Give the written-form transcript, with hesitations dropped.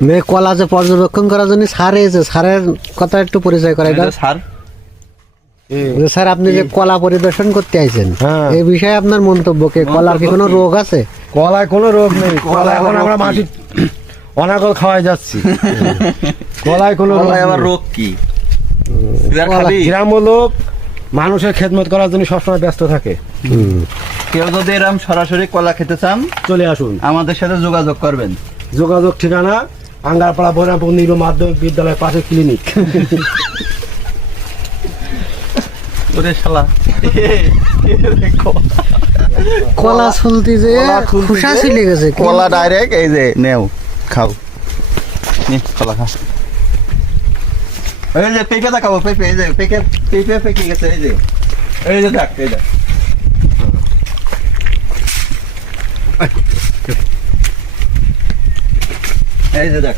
কলা যে পর্যবেক্ষণ করার জন্য স্যার এসে, স্যারের কথা একটু পরিচয় করাই দাও। স্যার স্যার আপনি যে কলা পরিদর্শন করতে আইছেন, হ্যাঁ। এই বিষয়ে আপনার মন্তব্য কি? কলার কি কোনো রোগ আছে? কলায় কোনো রোগ নেই, কলা এখন আমরা মাটি অনাগল খাওয়াই যাচ্ছি। কলায় কোনো রোগ কলায় আবার নেই। রোগ কি? তুই আর কলা- খাবি? গ্রাম্য লোক মানুষের খেদমত করার জন্য সবসময় ব্যস্ত থাকে। কেউ যদি এরকম সরাসরি কলা খেতে চান চলে আসুন, আমাদের সাথে যোগাযোগ করবেন। যোগাযোগ ঠিকানা আঙ্গারপাড়া বৈরামপুর নিম্ন মাধ্যমিক বিদ্যালয়ের পাশে ক্লিনিক। ওরে শালা কলা শুনতে যে খুশা ছিলে গেছে। কলা ডাইরেক্ট এই যে নেও খাও, নে কলা খা। এই যে পেঁপে দেখাবো, পেঁপে এই যে পেঁপে পেঁপে পেকে গেছে, এই যে দেখ, এই দেখ এই যে দেখ